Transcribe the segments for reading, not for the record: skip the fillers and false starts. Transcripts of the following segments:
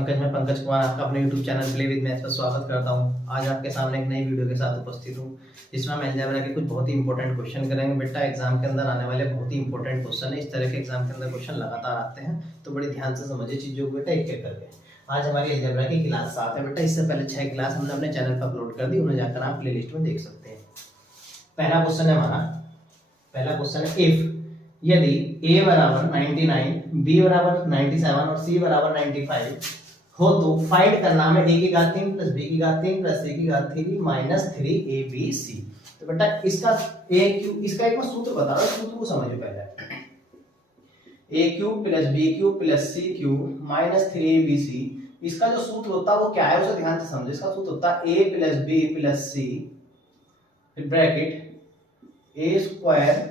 पंकज, मैं पंकज कुमार आपका अपने YouTube channel play with maths पर स्वागत करता हूं। आज आपके सामने एक नई वीडियो के साथ उपस्थित हूं, जिसमें हम अलजेब्रा के कुछ बहुत ही इंपॉर्टेंट क्वेश्चन करेंगे। बेटा एग्जाम के अंदर आने वाले बहुत ही इंपॉर्टेंट क्वेश्चन है। इस तरह के एग्जाम के अंदर क्वेश्चन लगातार आते हैं, तो बड़े ध्यान से समझिए चीजों को बेटा, एक एक करके। आज हमारी अलजेब्रा की क्लास 7 है बेटा। इससे पहले 6 क्लास हमने अपने चैनल पर अपलोड कर दी, उन्हें जाकर आप प्ले लिस्ट में देख सकते हैं। पहला क्वेश्चन है हमारा, पहला क्वेश्चन है इफ यदि a बराबर 99, b बराबर 97 और c बराबर 95 हो तो फाइंड करना हमें a की घात 3 प्लस b की घात 3 प्लस c की घात 3 माइनस 3abc। तो बेटा इसका a क्यूब, इसका एक बार सूत्र बता रहा हूं, सूत्र को समझो पहले। a cube plus b cube plus c cube minus 3abc, इसका जो सूत्र होता है वो क्या है उसे ध्यान से समझो। इसका सूत्र होता है a plus b plus c फिर bracket a square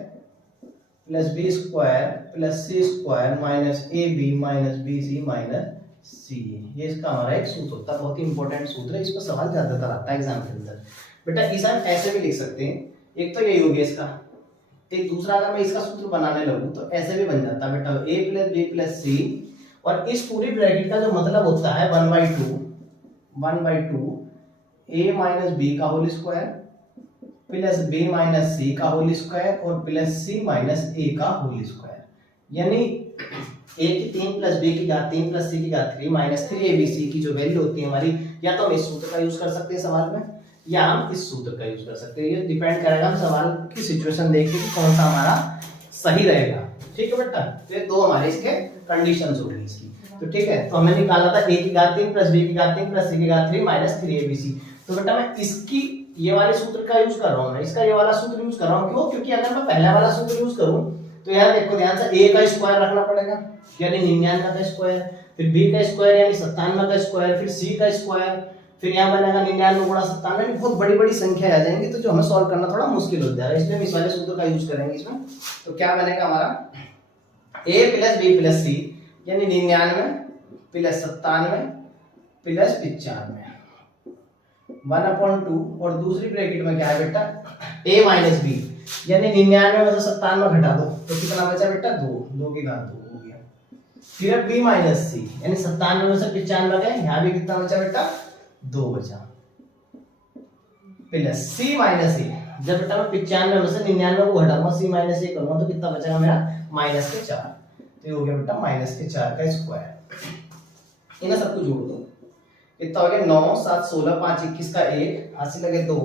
plus B square plus C square minus A B minus B C minus C. ये इसका हमारा एक सूत्र होता है, बहुत ही इंपॉर्टेंट सूत्र है। इस पर सवाल ज्यादातर आता है एग्जाम के अंदर। बेटा इसे हम ऐसे भी लिख सकते हैं, एक तो यही हो गया इसका, एक दूसरा अगर मैं इसका सूत्र बनाने लगूं तो ऐसे भी बन जाता है बेटा, ए प्लस बी प्लस सी, और इस पूरी ब्रैकेट का जो मतलब होता है 1/2 ए माइनस बी का whole square plus B minus C का होल स्क्वायर और प्लस सी माइनस ए का होल स्क्वायर, यानी a की 3 प्लस b की घात 3 प्लस c की घात 3 माइनस 3abc की जो वैल्यू होती है हमारी, या तो हम इस सूत्र का यूज कर सकते हैं सवाल में, या हम इस सूत्र का यूज कर सकते हैं। ये डिपेंड करेगा हम सवाल की सिचुएशन देख के कि कौन सा हमारा सही रहेगा। ठीक है बेटा, तो ये दो हमारे इसके कंडीशंस होंगी इसकी। तो ठीक है, तो हमें निकाला था a की घात 3 प्लस b की घात 3 प्लस c की घात 3 माइनस 3abc। तो बेटा मैं इसकी ये वाले सूत्र का यूज कर रहा हूं, मैं इसका ये वाला सूत्र यूज कर रहा हूं। क्यों? क्योंकि अगर मैं पहला वाला सूत्र यूज करूं तो यार देखो ध्यान से, a का स्क्वायर रखना पड़ेगा यानी 99 का स्क्वायर, फिर b का स्क्वायर यानी 97 का स्क्वायर, फिर c का स्क्वायर, फिर यहाँ बनेगा 99 गुणा 97, यानी बहुत बड़ी बड़ी संख्या आ जाएंगी, तो जो हमें सॉल्व करना थोड़ा मुश्किल हो जाएगा। इसलिए हम इस वाले सूत्र का यूज करेंगे इसमें। तो क्या बनेगा हमारा, a plus b plus c यानी 99 प्लस 97 प्लस 95 1/2, और दूसरी ब्रैकेट में क्या है बेटा, a माइनस बी यानी 99 में से 97 घटा दो तो कितना बचा बेटा, 2 की घात 2 हो गया। फिर b माइनस सी यानी 97 में से 95 गए, यहाँ भी कितना बचा बेटा, 2 बचा, प्लस c माइनस ए, जब बेटा मैं 95 में से 99 को घटाऊंगा, c माइनस ए करूंगा तो कितना बचेगा मेरा, माइनस के 4। तो ये हो गया बेटा माइनस के 4 का स्क्वायर। इन्हें सबको जोड़ दो, कितना हो गया, 9 7 16 5 21 का 1 हासिल लगे 2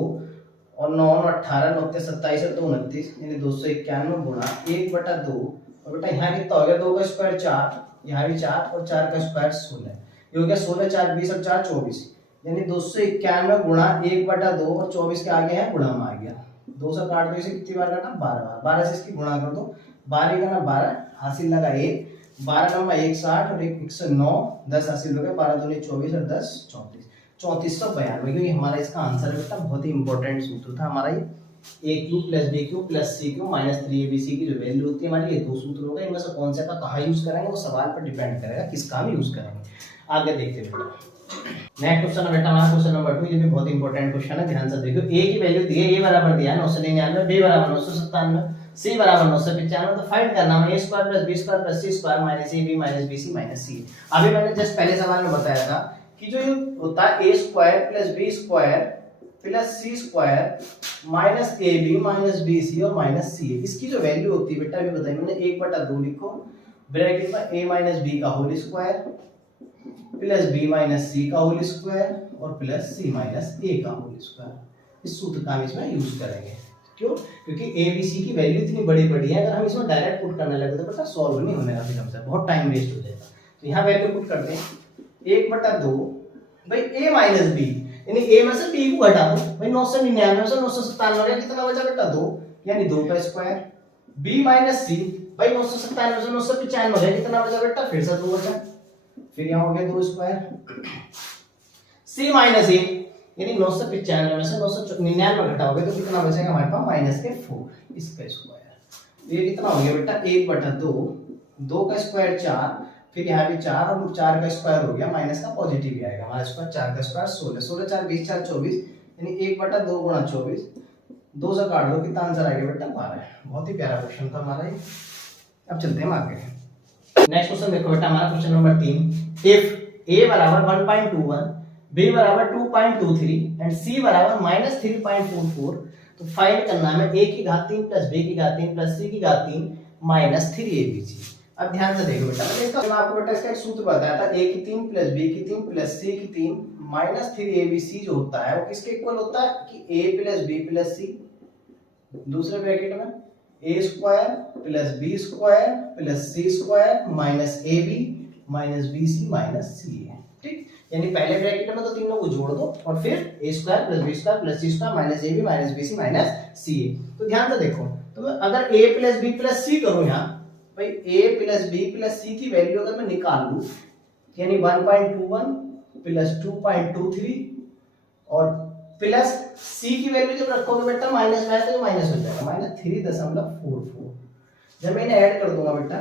और 9 18 9 27 और 2 29 यानी 291 गुणा 1/2, और बेटा यहाँ कितना हो गया, 2 का स्क्वायर 4, यहाँ भी 4 और 4 का स्क्वायर 16, ये हो गया 16 4 20 और 4 24, यानी 291 गुणा 1/2 और 24 के आगे है गुणा में आ गया, 2 से काट दो, इसे कितनी बार काटा, 12 बार, 12 से इसकी गुणा कर दो, 12 का 12 हासिल लगा 1, 12 नंबर 160 और 109 10 हासिल हो गया, 12 दूनी 24 और 10 34 3492, क्योंकि हमारा इसका आंसर है बेटा, बहुत ही इंपॉर्टेंट सूत्र था हमारा ये, a cube plus b cube plus c cube minus 3abc की जो वैल्यू होती है हमारी, ये दो सूत्र होगा। इनमें से कौन सा का कहाँ यूज करेंगे वो सवाल पर डिपेंड करेगा किसका हम यूज करेंगे। आगे देखते हैं बेटा, नेक्स्ट क्वेश्चन है बेटा हमारा क्वेश्चन नंबर 2। ये भी बहुत इंपॉर्टेंट क्वेश्चन है, ध्यान से देखो। a की वैल्यू दी है, a बराबर दिया है 999, b बराबर 997, c बराबर 995, तो फाइंड करना है a square plus b square plus c square minus ab minus bc minus c। अभी मैंने जस्ट पहले सवाल में बताया था कि जो होता है a square plus b square plus c square minus ab minus bc और माइनस c, इसकी जो वैल्यू होती है बेटा अभी बताई मैंने, 1/2 लिखो, ब्रैकेट में a माइनस b का whole square plus b minus c का होल स्क्वायर और प्लस c माइनस a का होल स्क्वायर। इस सूत्र का हम इसमें यूज करेंगे। क्यों? क्योंकि a b c की वैल्यू इतनी बड़ी बड़ी है, अगर हम इसमें डायरेक्ट पुट करने लगे तो बेटा सॉल्व नहीं होने वाला, फिर हमसे बहुत टाइम वेस्ट हो जाएगा। तो यहाँ वैल्यू पुट करते हैं, 1/2 भाई a माइनस b यानी a में से b को घटा दो भाई, 999 में से 997 हो गया, कितना बचा बेटा, 2 यानी 2 का स्क्वायर, b माइनस c भाई 997 में से 995 हो गया, कितना बचा बेटा, फिर से 2 बचा, फिर यहाँ हो गया 2 स्क्वायर, c माइनस a यानी 995 में से 999 घटाओगे तो कितना बचेगा हमारे पास, माइनस के 4, इसका स्क्वायर। ये कितना हो गया बेटा, 1/2, 2 का स्क्वायर 4, फिर यहाँ भी 4 और 4 का स्क्वायर हो गया, माइनस का पॉजिटिव भी आएगा, हमारा स्क्वायर 4 का स्क्वायर 16, 16 4 20 4 24 यानी 1/2 गुणा 24, 2 से काट दो, कितना आंसर आएगा बेटा, 12। बहुत ही प्यारा क्वेश्चन था हमारा ये। अब चलते हैं आगे, नेक्स्ट क्वेश्चन देखो बेटा हमारा क्वेश्चन नंबर 3। इफ ए बराबर 1.21, बी बराबर 2.23 एंड सी बराबर -3.44। तो फाइंड करना है ए की घात 3 प्लस बी की घात 3 प्लस सी की घात 3 -3abc। अब ध्यान से देखो बेटा, मैं आपको बेटा इसका एक सूत्र बताया था, ए की 3 प्लस बी की 3 प्लस सी की 3 -3abc जो होता है वो किसके इक्वल होता है कि a plus B plus C, दूसरे ब्रैकेट में a square plus B square plus C square minus ab minus bc minus ca। ठीक, यानी पहले ब्रैकेट में तो तीनों को जोड़ दो और फिर a square plus B square plus C square minus ab minus bc minus ca। तो ध्यान से देखो, तो अगर a plus B plus C करूं यहाँ भाई, a plus B plus C की वैल्यू अगर मैं निकाल लूं यानी 1.21 प्लस 2.23 और प्लस सी की वैल्यू जब रखोगे बेटा माइनस में तो माइनस हो जाएगा -3.44। जब मैं इन्हें ऐड कर दूंगा बेटा,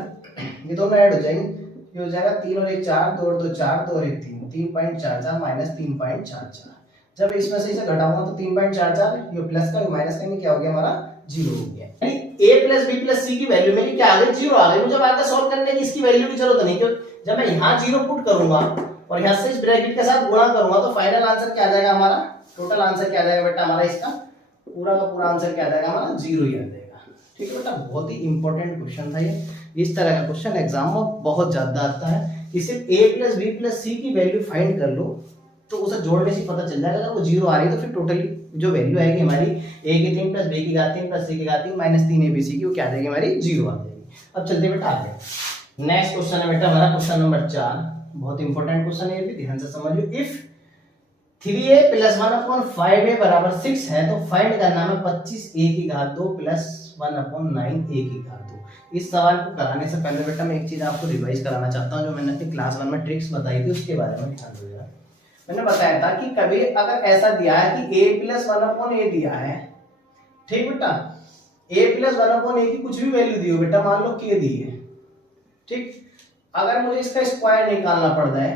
ये दोनों ऐड हो जाएंगे, ये हो जाएगा 3 और 1 4, 2 और 2 4, 2 और 1 3, 3.44 माइनस 3.44। जब इसमें से इसे घटाऊंगा तो 3.44, ये प्लस का माइनस का क्या हो गया हमारा 0 हो गया। यानी a plus B plus C की वैल्यू मेरी क्या आ गई 0 आ गई। मुझे आगे सॉल्व करने की इसकी वैल्यू की जरूरत नहीं, क्योंकि जब मैं यहाँ 0 पुट करूंगा और यहाँ से इस ब्रैकेट के साथ गुणा करूंगा तो फाइनल आंसर क्या आ जाएगा हमारा, टोटल आंसर क्या आ जाएगा बेटा हमारा, इसका पूरा का पूरा आंसर क्या आ जाएगा हमारा 0 ही आ जाएगा। ठीक है बेटा, बहुत ही इंपॉर्टेंट क्वेश्चन था ये। इस तरह का क्वेश्चन एग्जाम में बहुत ज्यादा आता है कि सिर्फ a plus B plus C की वैल्यू फाइंड कर लो तो उसे जोड़ने से पता चल जाएगा। अगर वो 0 आ रही है तो फिर टोटली जो वैल्यू आएगी हमारी a की 3 प्लस b की घात 3 प्लस c की घात 3 माइनस 3abc की, वो क्या आ जाएगी हमारी 0 आ जाएगी। अब चलते बेटा आगे, नेक्स्ट क्वेश्चन है बेटा हमारा क्वेश्चन नंबर 4। बहुत इंपॉर्टेंट क्वेश्चन है, ये भी ध्यान से समझिए। इफ 3a प्लस 1/5a बराबर 6 है तो फाइंड करना है 25a की घात 2 प्लस 1/9a की घात 2। इस सवाल को कराने से पहले बेटा मैं एक चीज आपको रिवाइज कराना चाहता हूं, जो मैंने अपनी क्लास 1 में ट्रिक्स बताई थी उसके बारे में ध्यान दीजिएगा। मैंने बताया था कि कभी अगर ऐसा दिया है कि a प्लस 1/a दिया है, ठीक बेटा, a प्लस 1/a की कुछ भी वैल्यू दी हो बेटा, मान लो k दी है, ठीक, अगर मुझे इसका स्क्वायर निकालना पड़ जाए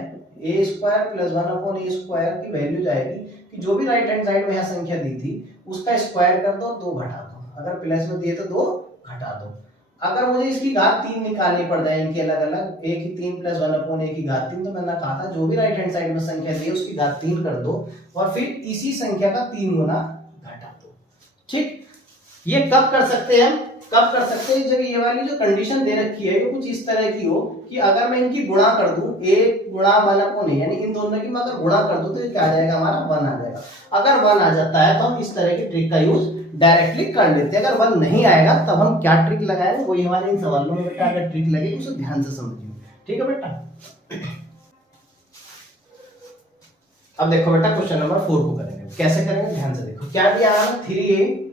a square plus 1/a square की वैल्यू जाएगी कि जो भी राइट हैंड साइड में यहाँ संख्या दी थी उसका स्क्वायर कर दो, 2 घटा दो, अगर प्लस में दिए तो 2 घटा दो। अगर मुझे इसकी घात 3 निकालनी पड़ जाए इनके अलग अलग, a की 3 प्लस 1/a की घात 3, तो मैंने कहा था जो भी राइट हैंड साइड में संख्या दी है उसकी घात 3 कर दो और फिर इसी संख्या का 3 गुना घटा दो। ठीक, ये कब कर सकते हैं हम, कब कर सकते हैं जब ये वाली जो कंडीशन दे रखी है वो कुछ इस तरह की हो कि अगर मैं इनकी गुणा कर दूं, a गुणा 1/a यानी इन दोनों की मैं अगर गुणा कर दूं तो ये क्या आ जाएगा हमारा 1 आ जाएगा। अगर 1 आ जाता है तो हम इस तरह की ट्रिक का यूज डायरेक्टली कर लेते हैं। अगर 1 नहीं आएगा तब हम क्या ट्रिक लगाएंगे, वही हमारे इन सवालों में बेटा अगर ट्रिक लगेगी उसे ध्यान से समझिए। ठीक है बेटा, अब देखो बेटा क्वेश्चन नंबर 4 को करेंगे, कैसे करेंगे ध्यान से देखो। क्या दिया है 3a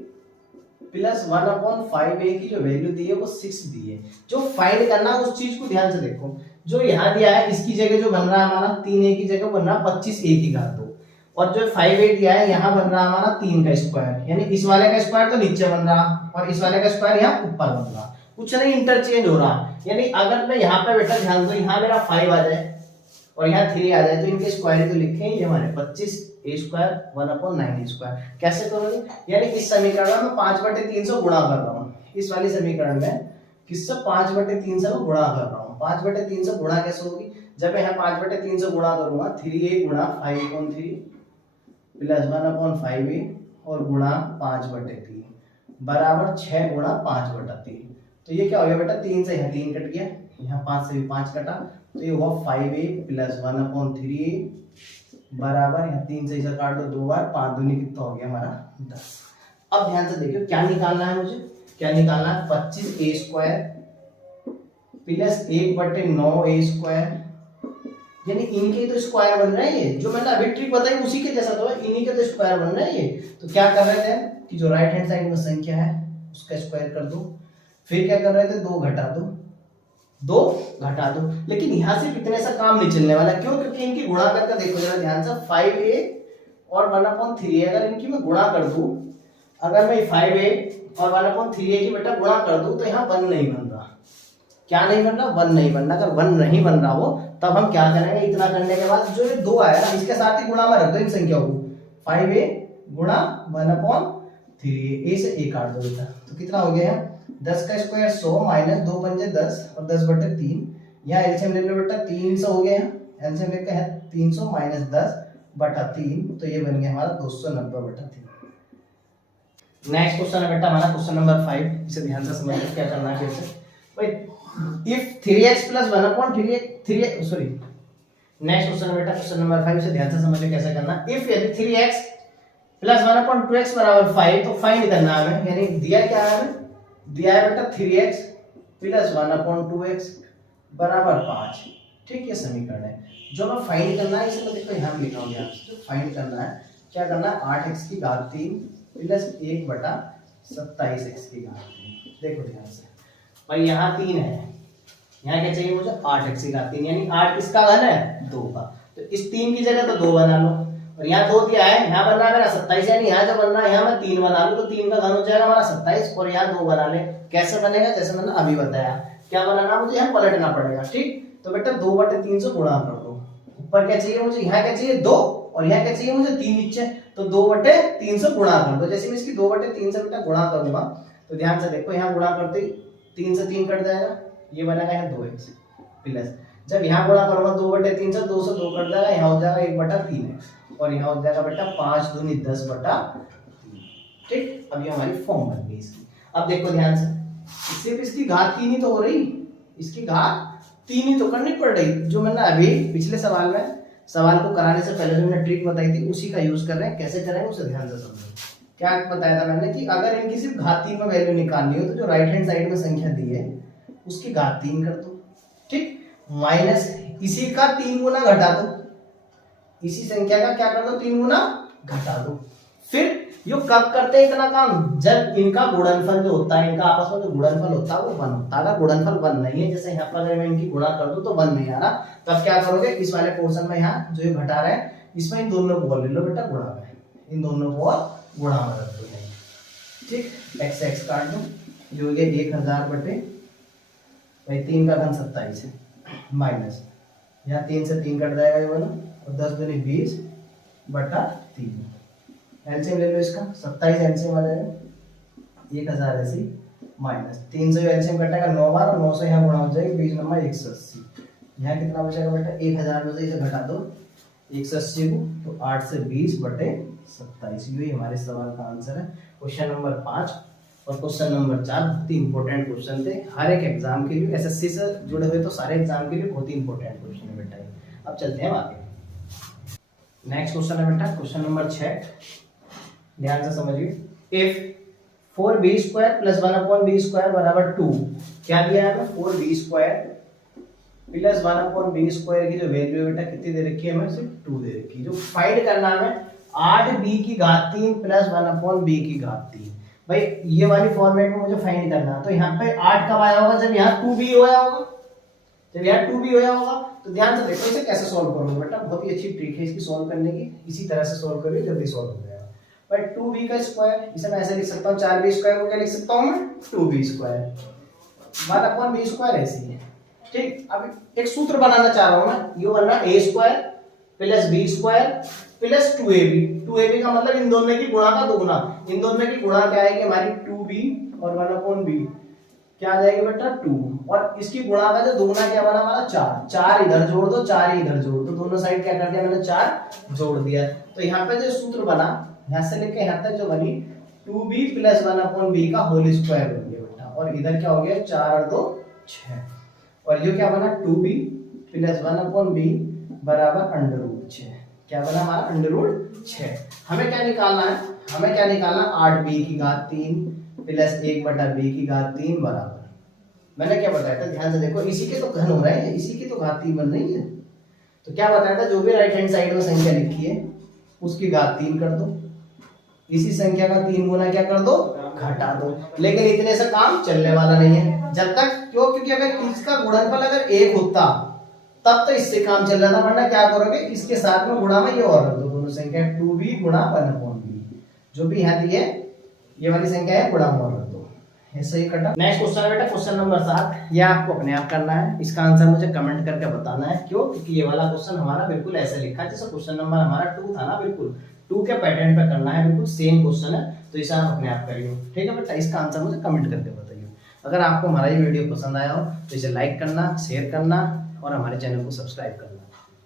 प्लस 1/5a की जो वैल्यू दी है वो 6 दी है। जो फाइंड करना उस चीज को ध्यान से देखो, जो यहाँ दिया है इसकी जगह जो बन रहा है हमारा 3a की जगह बन रहा 25a की घात 2, और जो 5a दिया है यहाँ बन रहा हमारा 3 का स्क्वायर, यानी इस वाले का स्क्वायर तो नीचे बन रहा और इस वाले का स्क्वायर यहाँ ऊपर बन रहा, कुछ नहीं इंटरचेंज हो रहा। यानी अगर मैं यहाँ पे बेटा ध्यान दो, यहाँ मेरा 5 आ जाए और यहाँ 3 आ जाए तो इनके स्क्वायर तो लिखे ये हमारे 25a स्क्वायर 1/9 स्क्वायर। कैसे करोगे, यानी इस समीकरण में 5/3 से गुणा कर रहा हूँ, इस वाली समीकरण में किससे 5/3 से गुणा कर रहा हूँ। 5/3 से गुणा कैसे होगी, जब मैं यहाँ 5/3 से गुणा करूंगा 3a गुणा 5/3 प्लस 1/5a और गुणा 5/3 बराबर 6 गुणा 5/3। तो ये क्या हो गया बेटा, 3 से यहाँ 3 कट गया, यहाँ 5 से भी 5 कटा, तो ये हुआ 5a प्लस 1/3a बराबर यहाँ 3 से इसे काट दो 2 बार, 5 दूनी कितना हो गया हमारा 10। अब ध्यान से देखियो क्या निकालना है मुझे, क्या निकालना है 25a square plus 1/9a square, यानी इनके तो स्क्वायर बन रहे हैं, ये जो मैंने अभी ट्रिक बताई उसी के जैसा तो है, इन्हीं के तो स्क्वायर बन रहे हैं ये। तो क्या कर रहे थे कि जो राइट हैंड साइड में संख्या है उसका स्क्वायर कर दो, फिर क्या कर रहे थे 2 घटा दो, 2 घटा दो। लेकिन यहाँ से इतने सा काम नहीं चलने वाला, क्यों, क्योंकि इनकी गुणा करके देखो जरा ध्यान से, 5a और 1/3a अगर इनकी मैं गुणा कर दूं, अगर मैं 5a और 1/3a की बेटा गुणा कर दूं तो यहाँ 1 नहीं बन रहा। क्या नहीं बन रहा, 1 नहीं बन रहा। अगर 1 नहीं बन रहा हो तब हम क्या करेंगे, इतना करने के बाद जो ये 2 आया ना इसके साथ ही गुणा में रख दो इन संख्याओं को, 5a गुणा 1/3a, a से a काट दो बेटा, तो कितना हो गया 10 का स्क्वायर 100 माइनस 2 पंजे 10 और 10/3, यहाँ एलसीएम ले लो बेटा 300 हो गया, एलसीएम लेके है 300 माइनस 10 बटा 3, तो ये बन गया हमारा 290 बटा 3। नेक्स्ट क्वेश्चन है बेटा हमारा क्वेश्चन नंबर 5, इसे ध्यान से समझिए क्या करना है कैसे भाई। If 3x plus 1 upon 3x sorry next question है बेटा क्वेश्चन नंबर 5, इसे ध्यान से समझिए कैसे करना। इफ यदि 3x प्लस 1 अपॉन 2x बराबर 5, तो फाइंड करना है हमें, यानी दिया क्या है हमें, दिया है बेटा 3x प्लस 1 अपॉन 2x बराबर 5। ठीक, ये समीकरण है जो हमें फाइंड करना है। इसमें देखो यहाँ लिखा हूँ यहाँ जो फाइंड करना है, क्या करना है, 8x की घात 3 प्लस 1 बटा 27x की घात 3। देखो ध्यान से भाई, यहाँ 3 है, यहाँ क्या चाहिए मुझे, 8x की घात 3, यानी 8 किसका घन है, 2 का। तो इस 3 की जगह तो 2 बना लो, और यहाँ 2 दिया है, यहाँ बनना है मेरा 27, यानी यहाँ जो बनना है यहाँ मैं 3 बना लूँ, तो 3 का घन हो जाएगा हमारा 27, और यहाँ 2 बना ले। कैसे बनेगा, जैसे मैंने अभी बताया, क्या बनाना मुझे, यहाँ पलटना पड़ेगा। ठीक, तो बेटा 2/3 से गुणा कर दो। ऊपर क्या चाहिए मुझे, यहाँ क्या चाहिए 2, और यहाँ क्या चाहिए मुझे 3 नीचे, तो 2/3 से गुणा कर दो। जैसे मैं इसकी 2/3 से बेटा गुणा करूंगा, तो ध्यान से देखो, यहाँ गुणा करते ही 3 से 3 कट जाएगा, ये बनेगा यहाँ 2x प्लस, जब यहाँ गुणा करूंगा 2/3 से 2 से 2 कट जाएगा, यहाँ हो जाएगा 1/3x, और यहाँ हो जाएगा बेटा 5 दूनी 10/3। ठीक, अब ये हमारी फॉर्म बन गई इसकी। अब देखो ध्यान से, सिर्फ इसकी घात 3 ही तो हो रही, इसकी घात 3 ही तो करनी पड़ रही। जो मैंने अभी पिछले सवाल में, सवाल को कराने से पहले जो मैंने ट्रिक बताई थी, उसी का यूज कर रहे हैं। कैसे करेंगे उसे ध्यान से समझो। क्या बताया था मैंने कि अगर इनकी सिर्फ घात 3 में वैल्यू निकालनी हो, तो जो राइट हैंड साइड में संख्या दी है उसकी घात 3 कर दो। ठीक, माइनस इसी का 3 गुना घटा दो, इसी संख्या का क्या कर दो, 3 गुना घटा दो। फिर यो कब करते हैं इतना काम, जब इनका गुणनफल जो होता है, इनका आपस में जो गुणनफल होता है वो 1 होता है। अगर गुणनफल 1 नहीं है, जैसे यहाँ पर अगर मैं इनकी गुणा कर दूं तो 1 नहीं आ रहा, तब क्या करोगे, इस वाले पोर्शन में यहाँ जो ये घटा रहे हैं, इसमें इन दोनों को ले लो बेटा गुणा में, इन दोनों को गुणा में रख दो। ठीक, x x काट दो, जो ये 1000 बटे भाई 3 का घन 27 है, माइनस यहाँ 3 से 3 कट जाएगा ये वाला, और 10 दूनी 20 बटा 3। एलसीएम ले लो इसका, 27 एलसीएम आ जाएगा, 1000 ऐसी माइनस 3 से एलसीएम कटेगा 9 बार, और 9 से यहाँ गुणा हो जाएगा 20 नंबर 180। यहाँ कितना बचेगा बेटा, 1000 में से इसे घटा दो 180 को, तो 8 से 20 बटे 27। ये हमारे सवाल का आंसर है, क्वेश्चन नंबर 5 और क्वेश्चन नंबर 4। बहुत ही इंपॉर्टेंट क्वेश्चन थे हर एक एग्जाम के लिए, एसएससी से जुड़े हुए तो सारे एग्जाम के लिए बहुत ही इंपॉर्टेंट क्वेश्चन है बेटा। अब चलते हैं आगे। नेक्स्ट क्वेश्चन है बेटा क्वेश्चन नंबर 6, ध्यान से समझिए। इफ 4b² प्लस 1/b² बराबर 2, क्या दिया है हमें, 4b² प्लस 1/b² की जो वैल्यू है बेटा कितनी दे रखी है हमें, सिर्फ 2 दे रखी है। जो फाइंड करना है हमें 8b की घात 3 प्लस 1/b की घात 3। भाई ये वाली फॉर्मेट में मुझे फाइंड करना है, तो यहाँ पे 8 कब आया होगा, जब यहाँ 2b होया होगा, जब यहाँ 2b होया होगा। तो ध्यान से देखो इसे कैसे सॉल्व करोगे बेटा, बहुत ही अच्छी ट्रिक है इसकी सॉल्व करने की, इसी तरह से सॉल्व करिए, जल्दी सॉल्व हो जाएगा। भाई 2b का स्क्वायर, इसे मैं ऐसे लिख सकता हूँ, 4b² को क्या लिख सकता हूँ मैं, 2b², 1/b² ऐसी है। ठीक, अब एक सूत्र बनाना चाह रहा हूँ मैं, ये बनना a² plus b² plus 2ab का मतलब इन दोनों की गुणा का दुगुना। इन दोनों की गुणा क्या आएगी हमारी, 2b और 1/b क्या आ जाएगी बेटा 2, और इसकी गुणा का जो दुगुना क्या बना हमारा 4। 4 इधर जोड़ दो, 4 इधर जोड़ दो, दोनों साइड क्या कर दिया मैंने 4 जोड़ दिया। तो यहाँ पे जो सूत्र बना, यहाँ से लेके यहाँ तक जो बनी 2b प्लस 1/b का होल स्क्वायर बन गया बेटा, और इधर क्या हो गया 4 और 2 6, और ये क्या बना 2b प्लस 1/b बराबर √6। क्या बना हमारा √6। हमें क्या निकालना है, हमें क्या निकालना, 8b की घात 3 प्लस 1/b की घात 3 बराबर, मैंने क्या बताया था, ध्यान से देखो, इसी के तो घन हो रहे हैं, इसी की तो घात 3 बन रही है। तो क्या बताया था, जो भी राइट हैंड साइड में संख्या लिखी है उसकी घात 3 कर दो, इसी संख्या का 3 गुना क्या कर दो, घटा दो। लेकिन इतने से काम चलने वाला नहीं है, जब तक क्यों, क्योंकि अगर इसका गुणनफल अगर 1 होता तब तो इससे काम चल जाता, वरना क्या करोगे, इसके साथ में गुणा में ये और रख दो, दोनों संख्या 2b गुणा 1/b, जो भी यहाँ दी है ये वाली संख्या है, गुणा में और रख दो, ऐसे ही कटा। नेक्स्ट क्वेश्चन है बेटा क्वेश्चन नंबर 7, ये आपको अपने आप करना है, इसका आंसर मुझे कमेंट करके बताना है। क्यों, क्योंकि ये वाला क्वेश्चन हमारा बिल्कुल ऐसे लिखा है जैसे क्वेश्चन नंबर हमारा 2 था ना, बिल्कुल 2 के पैटर्न पे करना है, बिल्कुल सेम क्वेश्चन है, तो इसे आप अपने आप करिए। ठीक है बेटा, इसका आंसर मुझे कमेंट करके बताइए। अगर आपको हमारा ये वीडियो पसंद आया हो तो इसे लाइक करना, शेयर करना और हमारे चैनल को सब्सक्राइब करना।